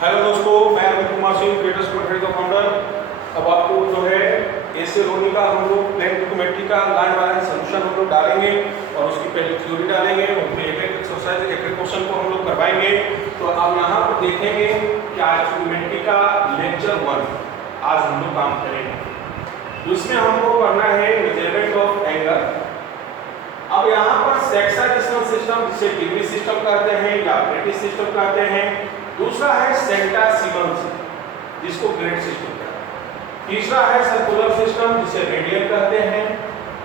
Hello दोस्तों, मैं Amit Kumar Singh, greatest country का फाउंडर। अब आपको जो है एसेरोनी का हम लोग प्लेन ट्रिग्नोमेट्री का लाइन बैलेंस सॉल्यूशन हम लोग डालेंगे और उसकी पहले थ्योरी डालेंगे, उसमें एक एक एक्सरसाइज एक एक क्वेश्चन को हम लोग करवाएंगे। तो अब यहाँ पर देखेंगे कि आज ट्रिग्नोमेट्री का लेक्चर 1 आज हम लोग काम करेंगे। उसमें हमको करना है मेजरमेंट ऑफ एंगल। अब यहाँ पर सेक्साडेसिमल सिस्टम, जिसे डिग्री सिस्टम कहते हैं या ब्रिटिश सिस्टम कहते हैं। दूसरा है सेंटासीमल, जिसको ग्रेड सिस्टम कहते हैं। तीसरा है सर्कुलर सिस्टम, जिसे रेडियल कहते हैं।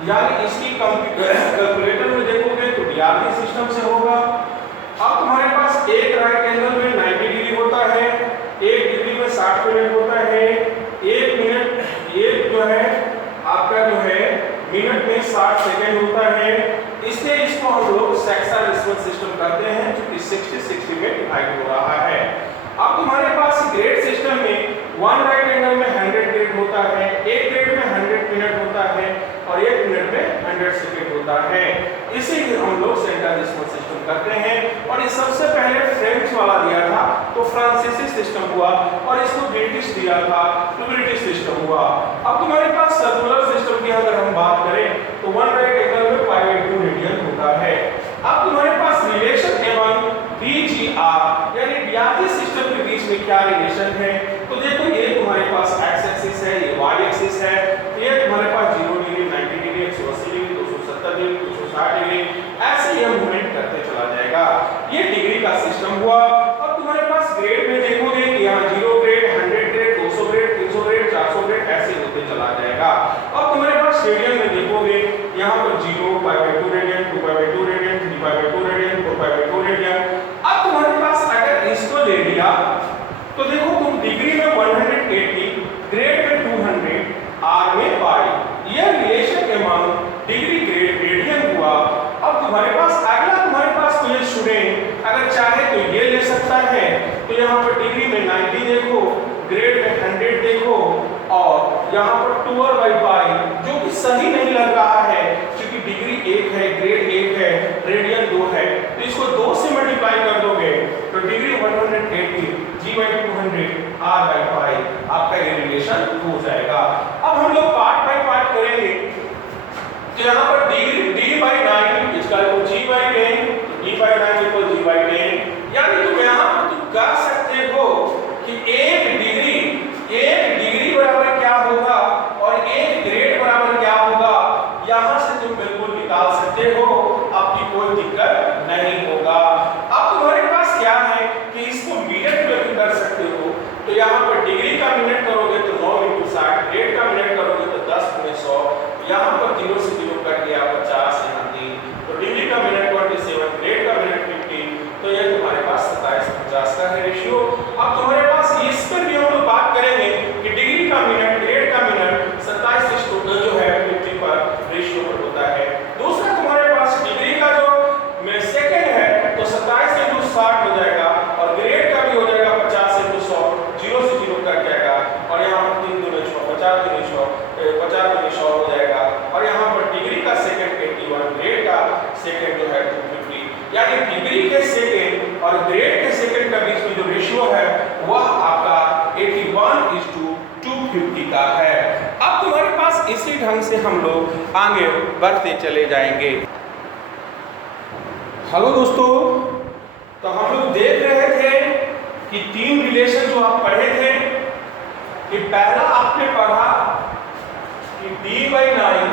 यानी इसकी कैलकुलेटर में देखोगे तो डिआरडी सिस्टम से होगा। अब तुम्हारे पास एक राइट एंगल में 90 डिग्री होता है, एक डिग्री में 60 मिनट होता है, एक मिनट एक जो है आपका जो है मिनट में 60 सेकंड होता है। इसलिए इसको हम लोग सेक्साडेसिमल सिस्टम कहते हैं, जो कि 60 में डिवाइड हो रहा है। अब तुम्हारे पास ग्रेड सिस्टम में वन राइट एंगल में 100 ग्रेड होता है, एक ग्रेड में 100 मिनट होता है और एक मिनट में 100 सेकंड होता है। इसे हम लोग सेंटाडेसिमल सिस्टम कहते हैं। और ये सबसे पहले फ्रेंच वाला दिया था तो फ्रांसीसी सिस्टम हुआ, और इसको ब्रिटिश दिया था तो ब्रिटिश सिस्टम हुआ। अब तुम्हारे पास सर्कुलर सिस्टम की अगर हम बात करें तो वन राइट एंगल में π/2 रेडियन होता है। अब तुम्हारे पास रिलेशन एवं BGR यानी डिआरडी सिस्टम के बीच में क्या रिलेशन है, तो देखो ये तुम्हारे पास एक्स एक्सिस है, ये वाई एक्सिस है। ये तुम्हारे पास 0 degree, 90 degree, 180 degree, 270 degree, 260 degree, ऐसे ये मूवमेंट करते चला जाएगा। ये डिग्री का सिस्टम हुआ। अब तुम्हारे पास ग्रेड में देखोगे कि यहाँ 0 grade, 100 grade, 200 grade, 300 grade, 400 grade ऐसे होते चला जाएगा। अब तुम्हारे पास रेडियन में देखोगे यहाँ पर 0 π/2 रेडियन, 2 π/2 रेडियन, 3 π/2 रेडियन, 4 π/2 रेडियन। अब तुम्हारे पास अगर इसको ले लिया तो देखो तुम डिग्री में 180, ग्रेड में 200, आर में पाई, ये relation among degree grade radian हुआ। अब तुम्हारे पास अगला तुम्हारे पास कोई स्टूडेंट अगर चाहे तो ये ले सकता है, तो यहाँ पर डिग्री में 90 देखो, ग्रेड में 100 देखो, और यहाँ पर 2/पाई जो कि सही नहीं लग रहा है क्योंकि डिग्री 1 है, ग्रेड 1 है, रेडियन 2 है, तो इसको 2 से मल्टीप्लाई कर दोगे तो डिग्री 180 G/200 R/पाई आपका ये रिलेशन हो जाएगा। अब हम लोग पार्ट बाय पार्ट करेंगे। तो यहाँ पर degree D/9 equal to G/10, D/9 equal G/10। यानी तुम यहाँ पर तुम कह सकते हो कि एक डिग्री बराबर क्या होगा और एक ग्रेड बराबर क्या होगा, यहाँ से तुम बिल्कुल निकाल सकते हो, आपकी कोई दिक्कत नहीं होगा। अब तुम्हारे पास क्या है कि इसको मिनट में भी कर सकते हो। तो यहाँ पर डिग्री का मिनट करोगे तो 9 × 60, ग्रेड का मिनट करोगे तो 10 × 100, यहाँ पर 0 से 0 कट गया 50, यहाँ 3, तो डिग्री का मिनट 27, ग्रेड का मिनट 50, तो ये तुम्हारे पास 27/50 का है रेशियो। अब तुम्हारे पास इस पर भी हम लोग बात करेंगे कि डिग्री का मिनट, ग्रेड का मिनट 27 जो है 50 पर रेशियो पर होता है। दूसरा तुम्हारे पास डिग्री का जो सेकंड है तो 27 × 60 हो जाएगा, और ग्रेड का भी हो जाएगा 50 × 100, 0 से 0 कट जाएगा, और यहाँ पर 3 × 6 50 × 100 50 × 100 हो जाएगा, और यहाँ पर डिग्री का सेकंड 81, ग्रेड का सेकंड जो है 250। यानी डिग्री के सेकंड और ग्रेड के सेकंड का बीच में जो रेशियो है वह आपका 81:250 का है। अब तुम्हारे पास इसी ढंग से हम लोग आगे बढ़ते चले जाएंगे। हेलो दोस्तों, तो हम लोग देख रहे थे कि 3 रिलेशन जो आप पढ़े थे कि पहला आपने पढ़ा कि D/9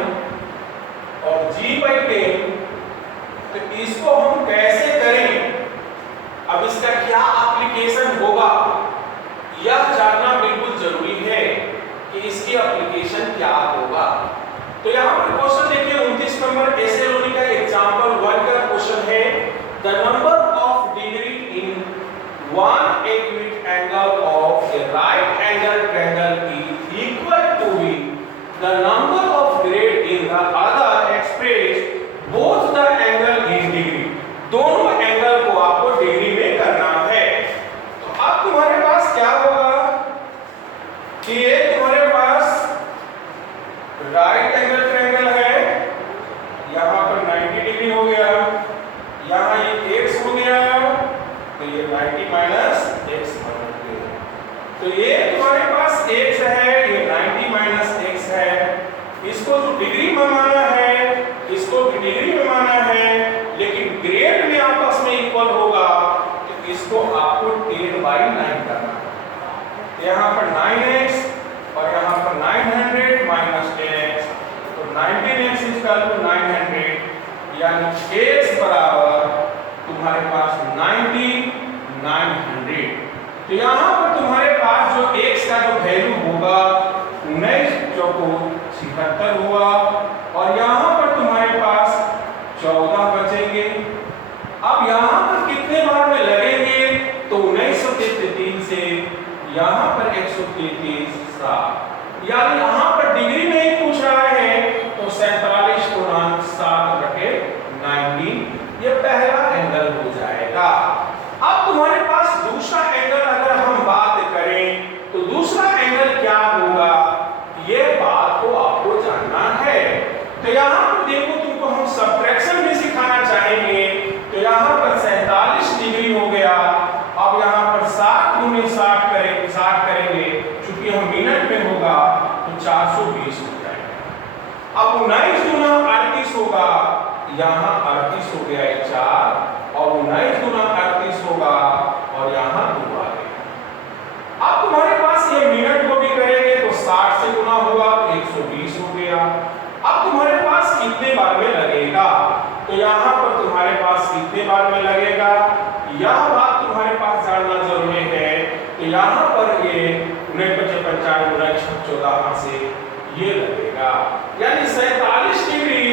और G/10, तो इसको हम कैसे करें, अब इसका क्या एप्लीकेशन होगा यह जानना बिल्कुल जरूरी है कि इसकी एप्लीकेशन क्या होगा। तो यहाँ पर क्वेश्चन देखिए 29 नंबर एसेरोनी का एग्जांपल 1 का क्वेश्चन है, the number of degree in one acute angle of a right angle triangle is equal to the number of grade in the other express both the angle in degree. दोनों angle को आपको degree में करना है। तो अब तुम्हारे पास क्या होगा कि ये तुम्हारे पास राइट एंगल ट्रायंगल है, यहाँ पर 90 डिग्री हो गया, यहाँ ये x हो गया, तो ये 90 - x बन गया। तो ये तुम्हारे पास x है, ये 90 माइनस x है। इसको जो डिग्री में माना है, इसको भी डिग्री में माना है, लेकिन ग्रेड में आपस में इक्वल होगा, तो इसको आपको 10/9 करना है। यहाँ पर 9x और यहाँ पर 900 माइनस 10x, तो 19x इक्वल टू 900, यानी x बराबर तुम्हारे पास 90 900। तो यहाँ पर तुम्हारे पास जो x का जो वैल्यू होगा 19 चौको 76 हुआ, और यहाँ पर तुम्हारे पास 14 बचेंगे। अब यहाँ पर कितने बार में लगेंगे, तो 1933 से यहाँ पर 133 7, यानी यहाँ पर डिग्री में ही पूछ रहा है, तो 47 गुणा 7/90 ये पहला एंगल हो जाएगा। अब तुम्हारे पास दूसरा एंगल अगर हम बात करें, तो दूसरा एंगल क्या होगा, ये बात को आपको जानना है। तो यहाँ पर देखो, तुमको हम सबट्रैक्शन भी सिखाना चाहेंगे। तो यहाँ पर 47 डिग्री हो गया। अब यहाँ पर 7 गुने 60 करेंगे, चूंकि हम मिनट में होगा तो 420 हो जाएगा। अब 19 गुना 38 होगा, यहाँ 38 हो गया 4, और 19 गुना 38 होगा, और यहाँ 2 आ गया। अब तुम्हारे पास ये मिनट को भी करेंगे तो 60 से गुना होगा तो 120 हो गया। अब तुम्हारे पास कितने बार में लगेगा, तो यहाँ पर तुम्हारे पास कितने बार में लगेगा, यह बात तुम्हारे पास जानना जरूरी है। तो यहाँ पर ये 14 से ये लगेगा, यानी 47 डिग्री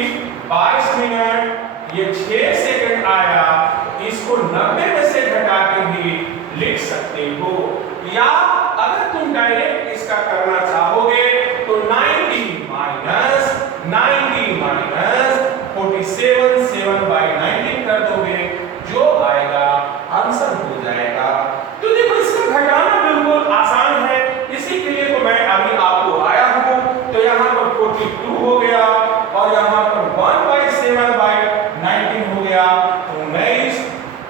22 मिनट, ये 6 सेकंड आया। इसको 90 में से घटा के भी लिख सकते हो, या अगर तुम डायरेक्ट इसका करना चाहोगे तो 90 माइनस 47 7/19 कर दोगे, जो आएगा आंसर हो जाएगा। तो देखो, इसका घटाना बिल्कुल आसान है, इसी के लिए तो मैं अभी आपको आया हूं। तो यहाँ पर 42 हो गया, और यहाँ पर 1/7/19 हो गया, तो 19,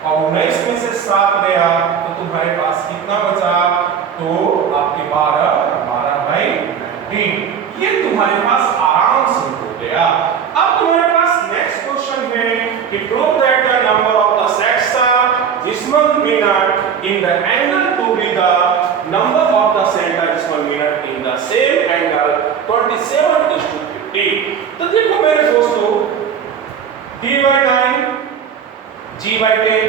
और 19 में से 7 गया, तो तुम्हारे पास कितना बचा, तो आपके 12/19, ये तुम्हारे पास आराम से हो गया। अब तुम्हारे पास नेक्स्ट क्वेश्चन है कि prove that the number of the sets decimal minute in the angle to be the number of the center decimal minute in the same angle 27:50। तो देखो मेरे दोस्तों, d/9 g/10,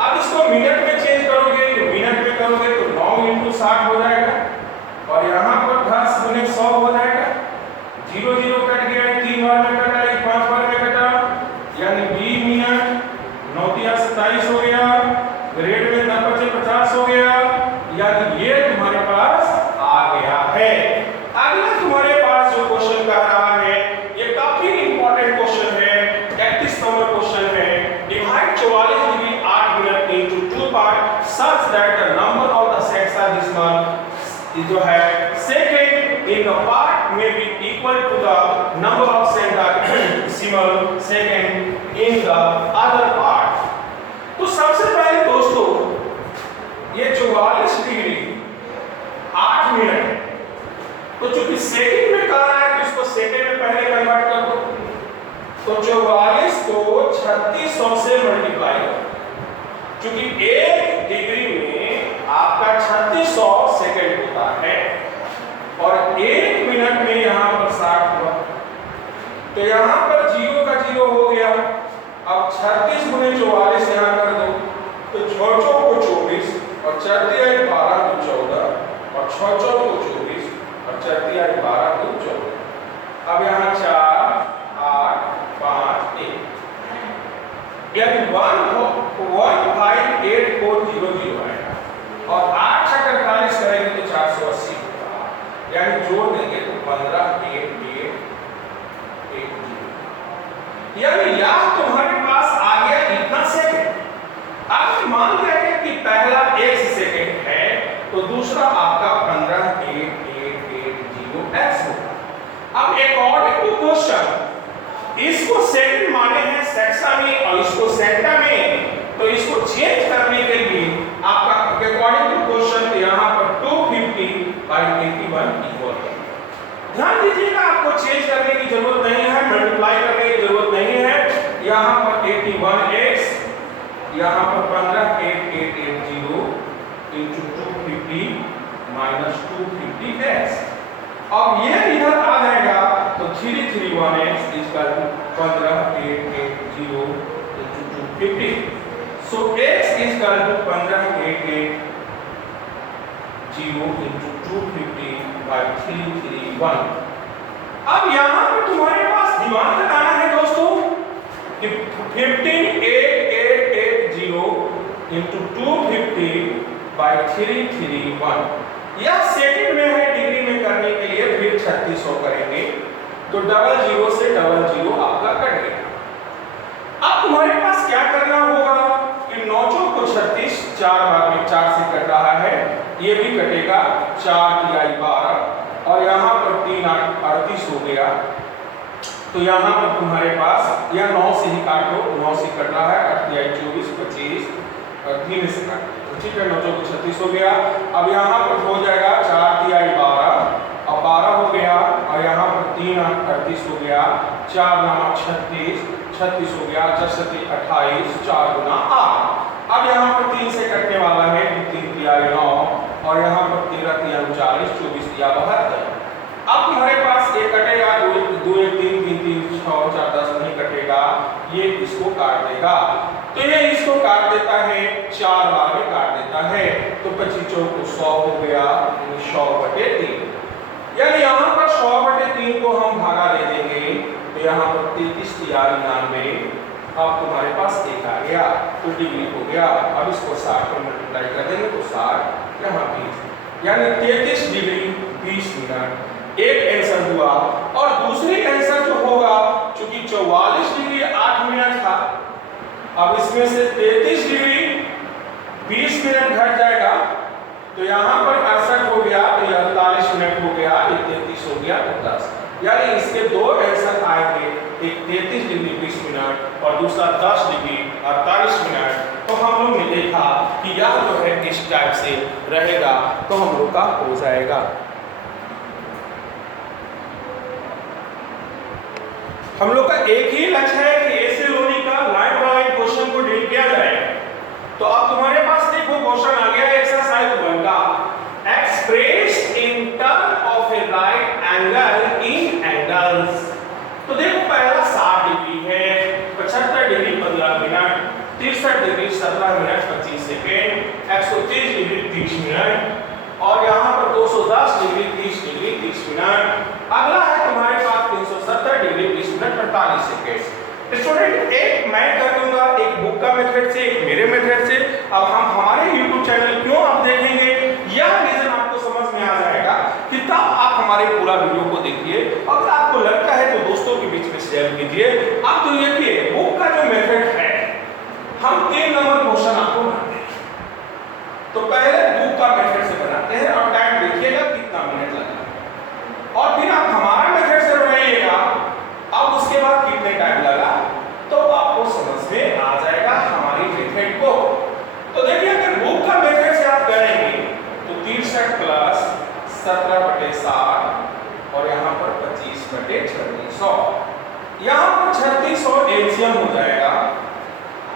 अब इसको मिनट में चेंज करोगे, तो मिनट में करोगे तो 9 × 60 हो जाएगा, और यहाँ पर 10 × 100 हो जाएगा। 0 0 कट गया, 3 बार में कटा, 5 बार में कटा, यानी 20 मिनट 9 × 27 हो गया, ग्रेड में 10 × 50 हो गया, यानी ये तुम्हारे पास आ गया है। अगला तुम्हारे पास जो क्वेश्चन कह रहा है, ये काफी इंपॉर्टेंट क्वेश्चन है, 31 नंबर क्वेश्चन है। Divide 44 degree 8 minute into 2 part such that the number of the section जो है सेकंड इन द पार्ट में be equal to the number of decimal second in the other part. तो सबसे पहले दोस्तों, ये 44 डिग्री 8 मिनट, तो चूंकि सेकंड में कह रहा है तो इसको सेकंड में पहले कन्वर्ट कर दो। तो 44 को 3600 से मल्टीप्लाई करो, क्योंकि 1 डिग्री में आपका 3600 सेकंड होता है, और 1 मिनट में यहाँ पर 60 हुआ, तो यहाँ पर 0 का 0 हो गया। अब 36 × 44 यहाँ कर दो, तो 6 को 24, और 4 × 12 को 14, और 6 को 24, और 4 × 12 को 14। अब यहाँ 4 8 5 1, यानी 158,400 आएगा, और 8 × 48 करेंगे तो 480 होगा, यानी जोड़ देंगे तो 15,8,8,8,0, यानी यहाँ तुम्हारे पास आ गया इतना सेकंड। अब मान लेंगे कि पहला 1 सेकंड है, तो दूसरा आपका 15,8,8,8,0 होगा। अब अकॉर्डिंग टू क्वेश्चन इसको सेकंड माने हैं सेक्सा में, और इसको सेंटा में, तो इसको चेंज करने के लिए आपका अकॉर्डिंग टू क्वेश्चन यहाँ पर 2 जरूरत नहीं है, मल्टीप्लाई करने की जरूरत नहीं है। यहाँ पर 81x, यहाँ पर 158880 into 250 minus 250x। अब ये इधर आ जाएगा तो 331x equal to 15880 into 250। So x is equal to 15880 into 250 by 331। अब यहाँ पर तुम्हारे पास दिमाग लगाना है दोस्तों कि 15880 into 250 by 331, या सेकंड में है, डिग्री में करने के लिए फिर 3600 करेंगे तो 00 से 00 आपका कट गया। अब तुम्हारे पास क्या करना होगा कि 9 को 36 4 भाग में 4 से कट रहा है, ये भी कटेगा, 4 तिहाई 12 और यहाँ पर 3 8 38 हो गया। तो यहाँ पर तुम्हारे पास यह 9 से ही काटो, 9 से कट रहा है, 8 तिहाई 24 25 और 3 से काट, ठीक है, 9 को 36 हो गया। अब यहाँ पर हो जाएगा 4 तिहाई 12 और 12 हो गया और यहाँ पर 3 8 38 हो गया, 4 9 36 36 हो गया, 4 7 28 4 गुना 8। अब यहाँ पर 3 से कटने वाला है, 3 तिहाई 9 और यहाँ पर 13 तिहाई 40 24 तिहाई 72। अब तुम्हारे पास ये कटेगा, 2 1 3 3 3 6 4 10 नहीं कटेगा, ये इसको काट देगा। तो ये इसको काट देता है, 4 बार में काट देता है, तो 25 चौक 100 हो गया, 100/3। यानी यहाँ पर 100/3 को हम भागा दे देंगे तो यहाँ पर 33 तिहाई 99। अब तुम्हारे पास एक आ गया तो डिग्री हो गया। अब इसको 60 में मल्टीप्लाई कर देंगे तो 60 यहाँ 20, यानी 33 डिग्री 20 मिनट एक आंसर हुआ। और दूसरी आंसर जो होगा, चूंकि 44 डिग्री 8 मिनट था, अब इसमें से 33 डिग्री 20 मिनट घट जाएगा तो यहाँ पर 68 हो गया, तो 48 मिनट हो गया, 33 हो गया तो 10। यानी इसके दो आंसर आएंगे, एक 33 डिग्री 20 मिनट और दूसरा 10 डिग्री 48 मिनट। तो हम लोग ने देखा कि यह जो है इस टाइप से रहेगा तो हम लोग का हो जाएगा। हम लोग का एक ही लक्ष्य है कि ऐसे लोनी का लाइन बाय लाइन क्वेश्चन को डील किया जाए। तो अब तुम्हारे पास देखो क्वेश्चन आ गया एक्सरसाइज 1 का, expressed in term of a right angle in angles. तो देखो पहला 60 डिग्री है, 75 degree 15 minute, 63 degree 17 minute 25 second, 130 degree 30 minute और यहाँ पर 210 डिग्री 30 डिग्री 30 मिनट। अगला है तुम्हारे पास 370 डिग्री 20 मिनट 48 सेकेंड। स्टूडेंट एक मैं कर दूंगा, एक बुक का मेथड से, एक मेरे मेथड से। अब हम हमारे YouTube चैनल क्यों आप देखेंगे, यह रीजन आपको समझ में आ जाएगा कि तब आप हमारे पूरा वीडियो को देखिए। अगर आपको लगता है तो दोस्तों के बीच में शेयर कीजिए। अब तो देखिए बुक का जो मेथड है, हम 3 नंबर क्वेश्चन आपको बनाते हैं। तो पहले बुक का मेथड से बनाते हैं और टाइम देखिएगा कितना मिनट लगेगा, और फिर आप हमारा मेथड से बनाइएगा, अब उसके बाद कितने टाइम लगा तो आपको समझ में आ जाएगा हमारी मेथड को। तो देखिए अगर बुक का मेथड से आप करेंगे तो 63 प्लस 17/60 और यहाँ पर 25/3600, यहाँ पर 3600 एलसीएम हो जाएगा।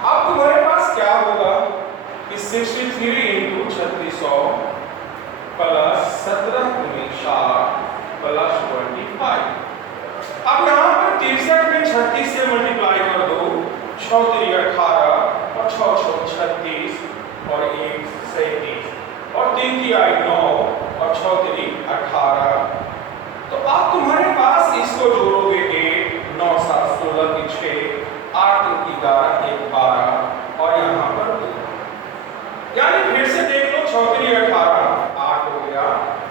अब तुम्हारे पास क्या होगा कि 63 into 3600 प्लस 17 × 60 प्लस 25। अब यहाँ पर 63 में 36 से मल्टीप्लाई कर दो, 6 3 18 और 6 6 36 और 1 37 और 3 3 9 और 6 3 18। तो अब तुम्हारे पास इसको जोड़ोगे 1 9 7 16 की 6 8 3 11 1 12 और यहाँ पर 2। यानी फिर से देख लो, 6 3 18 8 हो गया,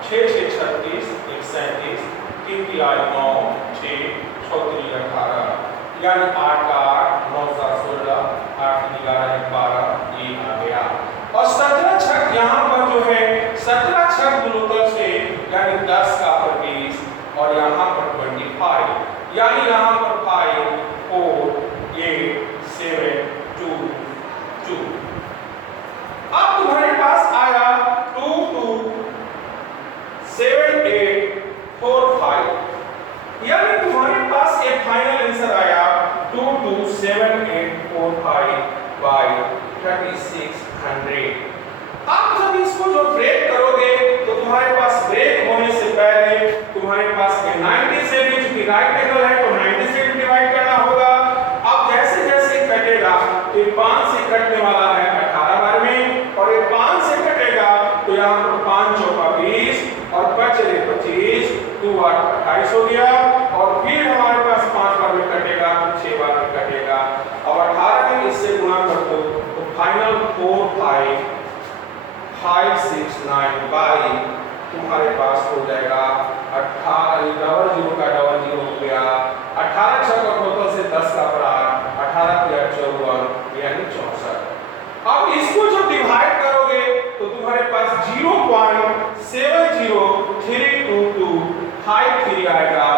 6 6 36 1 37 3 3 9 6 6 3 18, यानी 8 का 8 9 7 16 8 3 11 1 12 ये आ गया। और 17 छक यहाँ पर जो है 17 छक गुणोत्तर से, यानी 10 का 20 और यहाँ पर 25, यानी यहाँ पर 5 4 8 7 2 2। अब तुम्हारे पास आया 2 2 7 8 4 5, यानी तुम्हारे पास बाई 3600। आप जब इसको जो ब्रेक करोगे तो तुम्हारे पास ब्रेक होने से पहले तुम्हारे पास 90 से भी, चूंकि राइट एंगल है तो 90 से भी डिवाइड करना होगा। अब जैसे जैसे कटेगा तो 5 से कटने वाला है 18 बार में, और ये 5 से कटेगा तो यहाँ पर 5 चौका 20 और 5 25, 2 8 28 हो गया। और फिर हमारे पास 5 बार में कटेगा तो 6 बार में कटेगा। अब 18 में इससे गुणा कर दो तो फाइनल 4569 बाई तुम्हारे पास हो जाएगा 18, डबल जीरो का डबल जीरो हो गया, 18 छक्का टोटल से 10 का प्रार, 18 54 यानी 64। अब इसको जब डिवाइड करोगे तो तुम्हारे पास 0.7032253 आएगा,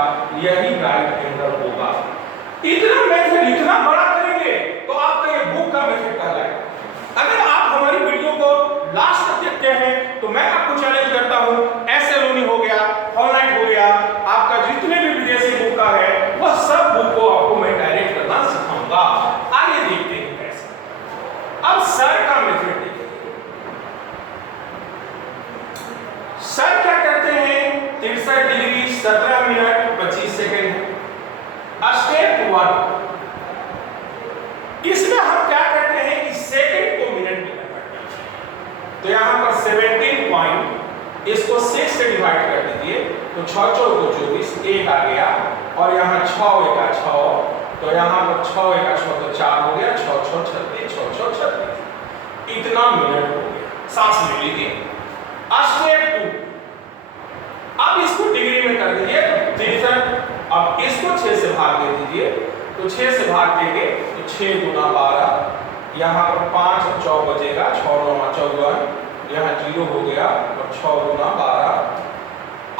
यही राइट एंगल होगा। इतना मेथड इतना बड़ा करेंगे तो आपका ये बुक का मेथड कहलाएगा। अगर आप हमारी वीडियो को लास्ट तक देखते हैं तो मैं आपको चैलेंज करता हूं, ऐसे लोनी हो गया, ऑनलाइन हो गया, आपका जितने भी विदेशी बुक का है वह सब बुक को आपको मैं डायरेक्ट करना सिखाऊंगा। आइए देखते हैं कैसे। अब सर का मेथड देखिए। सर क्या करते हैं, 63 डिग्री 17 मिनट 25 सेकेंड है। स्टेप 1, इसमें हम क्या करते हैं कि सेकंड को मिनट में कन्वर्ट करते हैं। तो यहां पर 17 पॉइंट, इसको 6 से डिवाइड कर दीजिए तो 6 चौक 24, 1 आ गया, और यहां 6 एका 6, तो यहां पर 6 एका 6 तो 4 हो गया, 6 6 36, 6 6 36, इतना मिनट हो गया। सांस ले लीजिए। स्टेप 2, अब इसको डिग्री में कर दीजिए 63, अब इसको 6 से भाग दे दीजिए तो 6 से भाग देंगे तो 6 गुना 12, यहाँ पर 5 और 4 बचेगा, 6 9 54, यहाँ 0 हो गया और 6 गुना 12।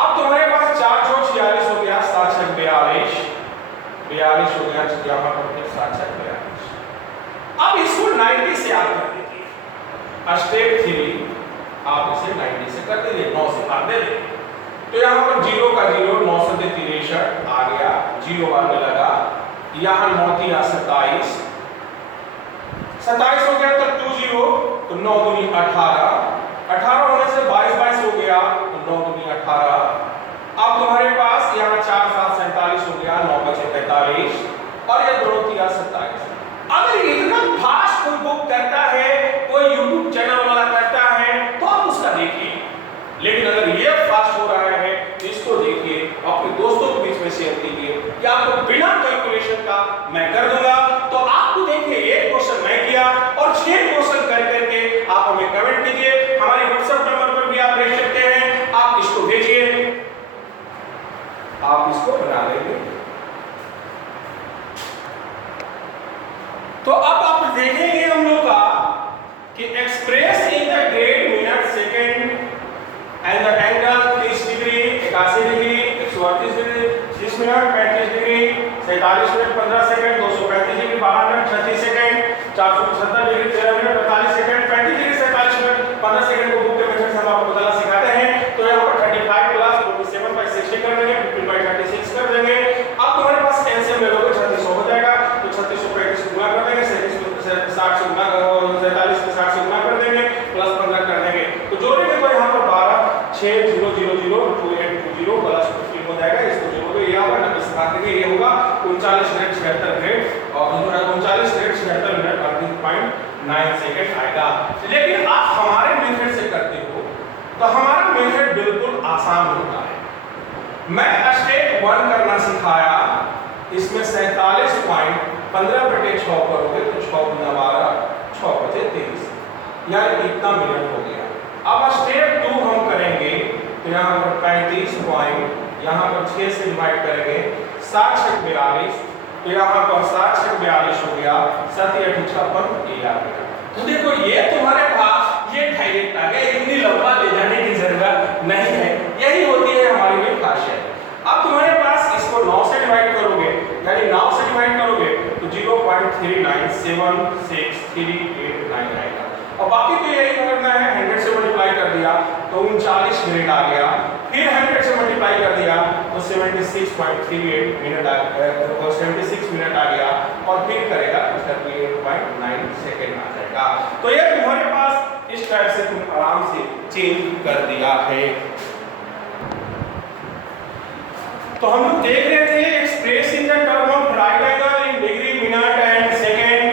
अब तुम्हारे पास 4 4 46 हो गया, 7 6 42, 42 हो गया, यहाँ पर फिर 7 6 42। अब इसको 90 से याद कर दीजिए। स्टेप 3, आप इसे 90 से कर दीजिए, 9 से भाग दे देंगे तो यहाँ पर 0 का 0, 9 से 63 आ गया, 0 बार में लगा, यहाँ 9 3 27, 27 हो गया तो 2 0, तो 9 दूनी 18, 18 होने से 22 22 हो गया तो 9 दूनी 18। अब तुम्हारे पास यहाँ 4 7 47 हो गया, 9 बचे 45, और ये दोनों 3 27। अगर इतना फास्ट कोई बुक करता है, कोई YouTube चैनल वाला करता है तो आप उसका देखिए, लेकिन अगर ये फास्ट हो रहा है तो इसको देखिए, अपने दोस्तों के बीच में शेयर कीजिए कि आपको बिना कैलकुलेशन का मैं कर दूंगा। तो आपको देखिए, एक क्वेश्चन मैं किया और 6 क्वेश्चन कर करके आप हमें कमेंट कीजिए। हमारे व्हाट्सएप नंबर पर भी आप भेज सकते हैं, आप इसको भेजिए, आप इसको बना लेंगे। तो अब आप देखेंगे हम लोग का कि express in the grade minute second and the angle 30 degree 81 degree 138 degree 30 minute 35 degree 47 minute 15 second 235 degree 12 minute 36 second 470 degree 13 minute 45 second 35 degree 47 minute 15 second को बुक के मेथड से हम आपको बताना सिखाते हैं। तो यहाँ पर 35 प्लस 47 बाय 60 कर देंगे, 15 बाय 36 कर देंगे। अब तुम्हारे पास एलसीएम ले लोगे 3600 हो जाएगा, तो 3635 से गुणा कर देंगे, 37 से 60 से गुणा 47 से 60 से गुणा कर देंगे, प्लस 15 कर देंगे, तो जोड़ेंगे तो यहाँ पर 12 6 0 0 0 2820 प्लस 15 हो जाएगा। इसको जोड़ोगे ये होगा, 90 से भाग देंगे, ये होगा 39 मिनट 76 मिनट, और 39 मिनट 76 मिनट 38.9 सेकंड आएगा। लेकिन आप हमारे मेथड से करते हो तो हमारा मेथड बिल्कुल आसान होता है। मैं स्टेप 1 करना सिखाया, इसमें 47.15/6 करोगे तो 6 गुना 12, 6 बचे 23, यानी इतना मिनट हो गया। अब स्टेप 2 हम करेंगे तो यहाँ पर 35 पॉइंट, यहाँ पर 6 से डिवाइड करेंगे, 7 6 42, तो यहाँ पर 7 6 42 हो गया, 7 8 56 ये आ गया। तो देखो ये तुम्हारे पास ये डायरेक्ट आ गया, इतनी लंबा ले जाने की जरूरत नहीं है, यही होती है हमारी में खासियत। अब तुम्हारे पास इसको 9 से डिवाइड करोगे, यानी 9 से डिवाइड करोगे तो 0.3976389 आएगा, और बाकी तो यही करना है, 100 से मल्टीप्लाई कर दिया तो तो 39 मिनट आ गया। फिर 100 से मल्टीप्लाई कर दिया तो 76.38 मिनट आ गया, 76 मिनट आ गया और फिर करेगा तो 38.9 सेकंड आ जाएगा। तो ये तुम्हारे पास इस टाइप से तुम आराम से चेंज कर दिया है। तो हम लोग देख रहे थे express in the term of right angle in degree minute and second.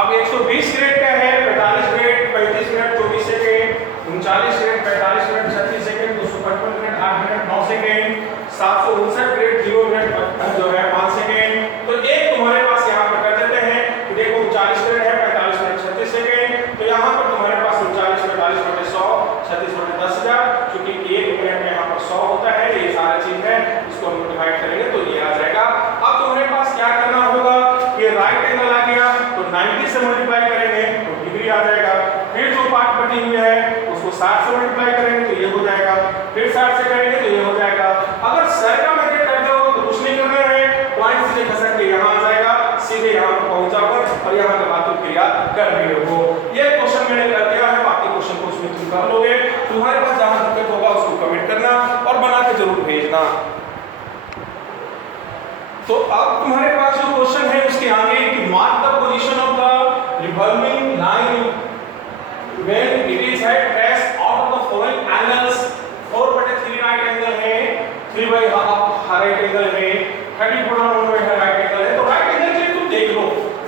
अब 120 ग्रेड का है 45 grade 35 minute 24 second, 39 grade 45 minute 36 second, 255 minute 8 minute 9 second, 759 grade 0 minute जो है 5 सेकंड। तो एक तुम्हारे पास यहाँ पर कर देते हैं, देखो 39 ग्रेड है 45 मिनट 36 सेकंड, तो यहाँ पर तुम्हारे पास 39 45 बटे 100 36 बटे 10,000, क्योंकि 1 मिनट में यहाँ पर 100 होता है, ये सारा चीज है, इसको हम डिवाइड करेंगे तो ये आ जाएगा। अब तुम्हारे पास क्या करना होगा, ये राइट एंगल आ गया तो 90 से मल्टीप्लाई करेंगे तो डिग्री आ जाएगा। फिर जो पार्ट बटी हुई है उसको 60 से मल्टीप्लाई करेंगे तो ये हो जाएगा, फिर 60 से करेंगे तो ये हो जाएगा। अगर सर का मेथड करते हो तो कुछ नहीं करना है, पॉइंट सीधे खसक के यहाँ आ जाएगा, सीधे यहाँ पर पहुंचा कर और यहाँ पे बातों क्रिया कर रहे हो। ये क्वेश्चन मैंने कर दिया है, बाकी क्वेश्चन को उसमें तुम कर लोगे। तुम्हारे पास जहां दिक्कत होगा उसको कमेंट करना और बना के जरूर भेजना। तो अब तुम्हारे पास जो क्वेश्चन है उसके आगे कि mark the position of the revolving line when it is head trace out of the following angles. 4/3 right angle है, 3/2 राइट एंगल है, 30/1 राइट एंगल है। तो राइट एंगल के तुम देख लो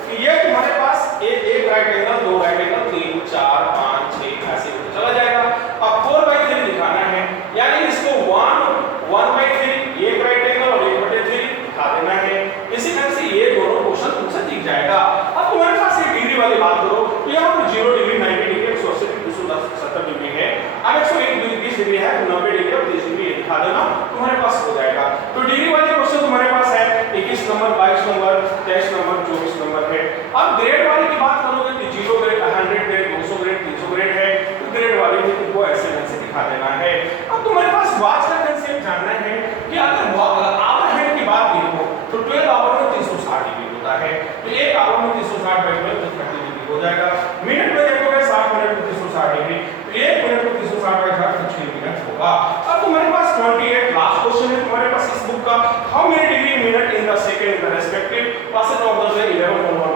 कि ये तुम्हारे पास एक राइट एंगल, दो राइट एंगल, 3 4 5 6 ऐसे चला जाएगा। अब 4/3 दिखाना है, यानी इसको 1/3 एक राइट एंगल और 1/3 दिखा देना है। इसी तरह से ये दोनों क्वेश्चन तुमसे दिख जाएगा। अब तुम्हारे पास एक डिग्री वाली बात करो तो यहाँ पर 0 डिग्री 90 डिग्री 180 270 डिग्री है, अब 101 डिग्री 30 डिग्री है, 90 डिग्री और 30 डिग्री दिखा देना, तुम्हारे पास हो जाएगा। तो डिग्री वाले क्वेश्चन तुम्हारे पास है 21 नंबर 22 नंबर 23 नंबर 24 नंबर है। अब ग्रेड वाले की बात करोगे तो 0 ग्रेड 100 ग्रेड 200 ग्रेड 300 ग्रेड है, तो ग्रेड वाले में तुमको ऐसे दिखा देना है। अब तुम्हारे पास वाच का कंसेप्ट जानना है कि अगर आवर हैंड की बात देखो तो 12 आवर में 360 डिग्री होता है, तो एक आवर में 360/12 तो 30 डिग्री हो जाएगा। मिनट में देखोगे 60 मिनट में 360 डिग्री, तो 1 मिनट में 360/60 तो 6 मिनट होगा। अब तुम्हारे पास 28 लास्ट क्वेश्चन है तुम्हारे पास इस बुक का, how many degree minute in the second in the respective passes of the 11/9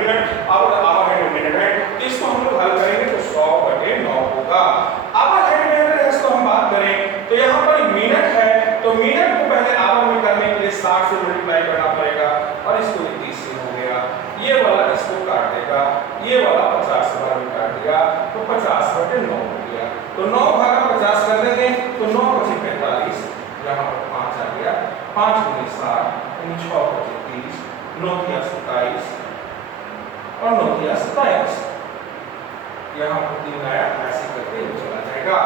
minute hour hand minute है। इसको हम लोग हल करेंगे तो 100/9 होगा। आवर हैंड मिनट है, इसको हम बात करें तो यहाँ पर मिनट है, तो मिनट को पहले आवर में करने के लिए 60 से मल्टीप्लाई करना पड़ेगा और इसको 30 से हो गया, ये वाला इसको काट देगा, ये वाला 50 से बाहर काट दिया तो 50/9 हो गया। तो 9 भागा 50 कर देंगे तो 9 × 45, यहाँ पर 5 आ गया, 5 × 7 यानी 6 × 30, 9 × 27 और 9 × 27, यहाँ पर 3 आया, ऐसे करके ये चला जाएगा।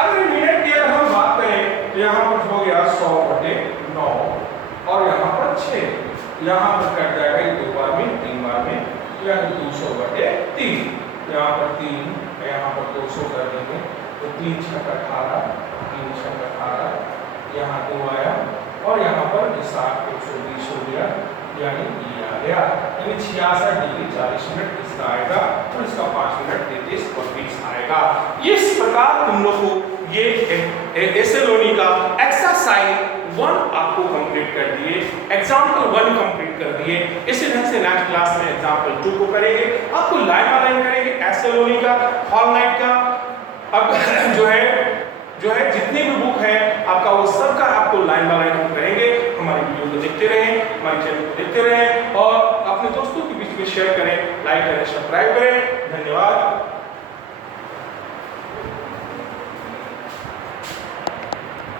अगर मिनट की अगर हम बात करें तो यहाँ पर हो गया 100/9 और यहाँ पर 6, यहाँ पर कट जाएगा ये 2 बार में 3 बार में, यानी 200/3, यहाँ पर 3 यहाँ पर 200 कर देंगे तो 3 × 6 = 18, 3 × 6 = 18, यहाँ 2 आया और यहाँ पर 7 120 हो गया, यानी ये आ गया, यानी 66 डिग्री 40 मिनट इसका आएगा और इसका 5 मिनट 33 और 20 आएगा। इस प्रकार तुम लोग को ये एसेलोनी का एक्सरसाइज 1 आपको कंप्लीट कर दिए, एग्जाम्पल 1 कंप्लीट कर दिए। इसी ढंग से नेक्स्ट क्लास में एग्जाम्पल 2 को करेंगे, आपको लाइन बाय लाइन करेंगे एसेलोनी का, हॉल नाइट का। अब जो है जितनी भी बुक है आपका वो सब का आपको लाइन बाय लाइन हम करेंगे। हमारी वीडियो को देखते रहें, हमारे चैनल को देखते रहें और अपने दोस्तों के बीच में शेयर करें, लाइक करें, सब्सक्राइब करें। धन्यवाद।